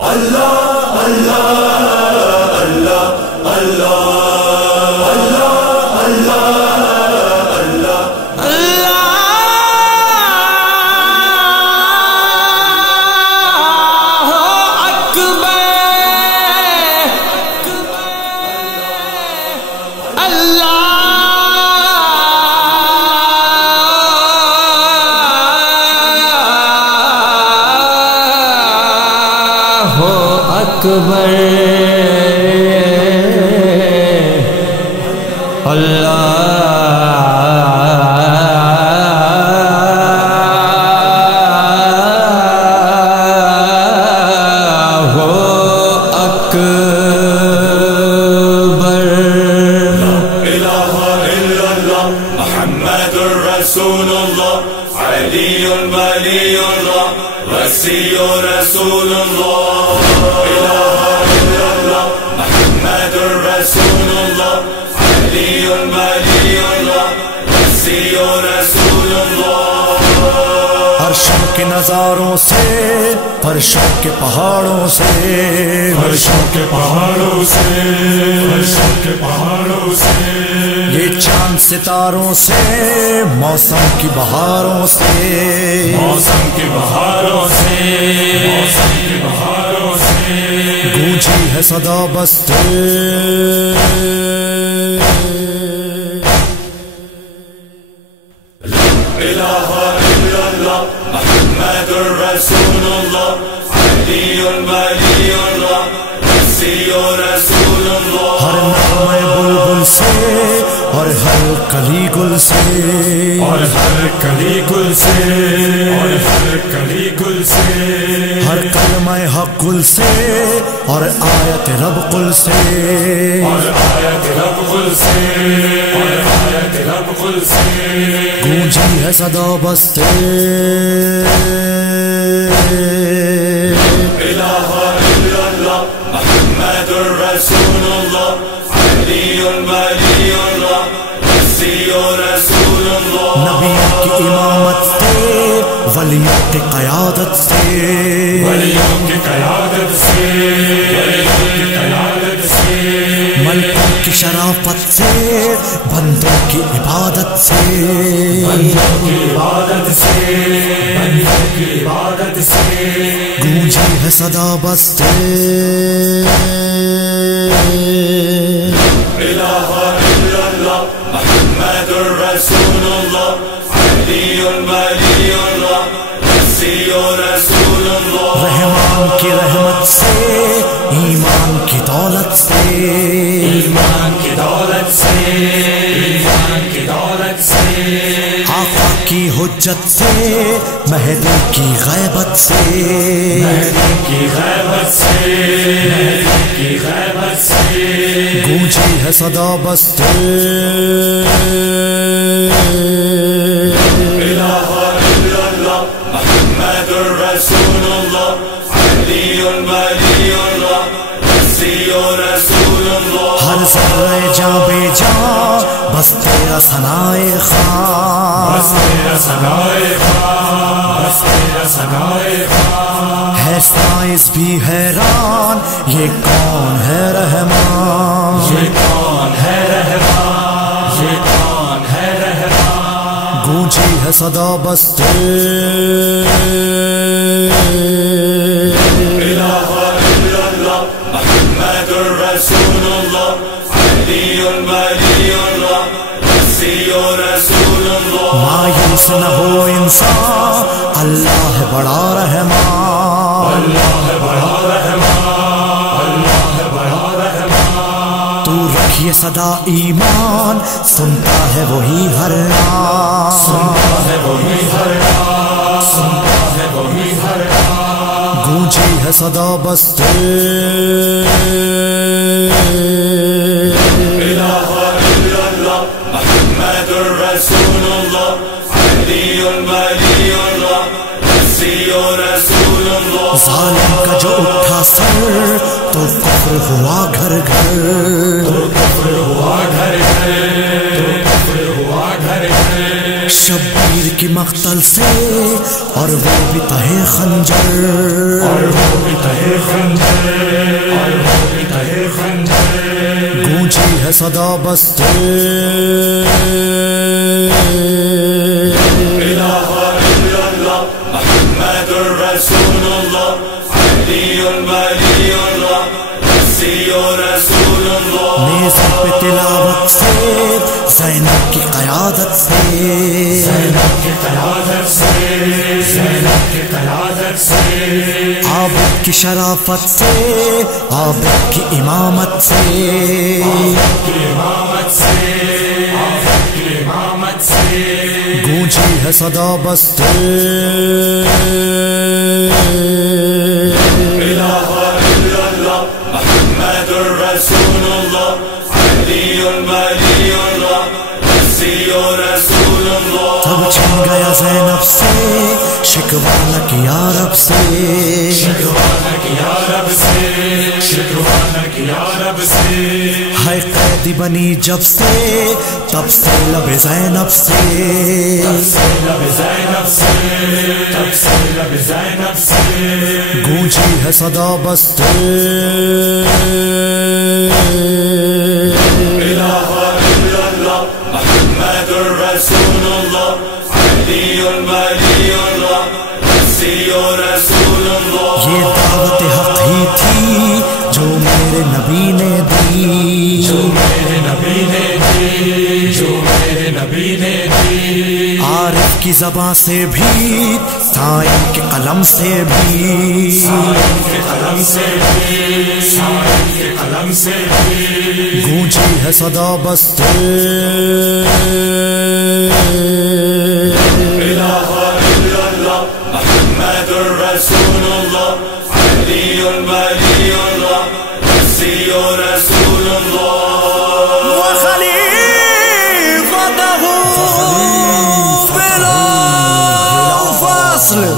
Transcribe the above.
اللہ اللہ اللہ اللہ اللہ اللہ اللہ اکبر اللہ اکبر رسول اللہ علی ولی اللہ وسی رسول اللہ الہ الا اللہ محمد رسول اللہ علی ولی اللہ وسی رسول اللہ عرشوں کے نظاروں سے فرشوں کے پہاڑوں سے فرشوں کے پہاڑوں سے فرشوں کے پہاڑوں سے یہ چاند ستاروں سے موسم کی بہاروں سے موسم کی بہاروں سے موسم کی بہاروں سے گونجی ہے صدا بستے الہ الا اللہ محمد رسول اللہ علی ولی اللہ وسی رسول اللہ ہر نغمہ بلبل سے اور ہر کلی گل سے اور ہر کلی گل سے اور ہر کلی گل سے ہر کلمہ حق گل سے اور آیت رب قل سے اور آیت رب قل سے اور آیت رب قل سے گونجی ہے صدا بستے الہ الا اللہ محمد رسول اللہ علی ولی اللہ وسی رسول اللہ نبیوں کی امامت سے ولیوں کی قیادت سے ولیوں کی قیادت سے ولیوں کی قیادت سے ملکوں کی شرافت سے بندوں کی عبادت سے بندوں کی عبادت سے بندوں کی عبادت سے گونجی ہے صدا بستے الہ الا اللہ محمد رسول اللہ علی ولی اللہ وسی رسول اللہ رحمان کی رحمت سے ایمان کی دولت سے ایمان کی دولت سے ایمان کی دولت سے آقا کی حجت سے مہدی کی غیبت سے مہدی کی غیبت سے مہدی کی غیبت سے گونجی ہے صدا بستے الہ الا اللہ محمد رسول اللہ علی ولی اللہ وسی رسول اللہ ہر ذرہ جاں بے جاں بس تیرا ثنائے خواہ بس تیرا ثنائے خواہ بس تیرا ثنائے خواہ ہے سائنس بھی حیران یہ کون ہے رحمان یہ کون ہے رحمان یہ کون ہے رحمان گونجی ہے صدا بستے الہ الا اللہ محمد رسول اللہ علی ولی اللہ وسی رسول اللہ مایوس نہ ہو انسان اللہ ہے بڑا رحمان اللہ ہے بڑا رحمان اللہ ہے بڑا رحمان تو رکھیے صدا ایمان سنتا ہے وہی ہر نام سنتا ہے وہی ہر نام سنتا ہے وہی ہر نام گونجی ہے صدا بستے الہ الا اللہ محمد رسول اللہ علی ولی اللہ وسی رسول اللہ ظالم کا جو اٹھا سر تو کفر ہوا گھر گھر تو کفر ہوا گھر گھر تو کفر ہوا گھر گھر شبیر کی مقتل سے اور وہ بھی تہے خنجر، اور وہ بھی تہے خنجر، اور وہ بھی تہے خنجر، گونجی ہے صدا بستے الہ الا اللہ محمد رسول اللہ علی ولی اللہ مسیح رسول اللہ، نیزہ پہ تلاوت سے زینب کی قیادت سے، زینب کی قیادت سے، زینب کی قیادت سے، عابد کی شرافت سے، عابد کی امامت سے، کی امامت سے، آفت کی امامت سے، گونجی ہے صدا بستے الہ الا اللہ محمد رسول اللہ علی ولی اللہ مسیح رسول اللہ، تب چھن گیا زینب سے شکوہ نہ کیا رب سے، شکوہ نہ کیا رب سے، شکوہ نہ کیا رب سے، ہے قیدی بنی جب سے تب سے لب زینب سے، لب زینب سے، تب سے لب زینب سے، گونجی ہے صدا بستے الہ الا اللہ محمد رسول اللہ علی ولی اللہ مسیح رسول اللہ، یہ دعوت حق ہی تھی جو میرے نبی نے دی، جو میرے نبی نے دی، جو میرے نبی نے دی، عارف کی زباں سے بھی سائن کے قلم سے بھی، سائن کے قلم سے بھی، سائن کے قلم سے بھی، گونجی ہے صدا بستے الہ الا اللہ محمد رسول اللہ علی ولی اللہ مسیح رسول اللہ، وخلیفته بلا فاصل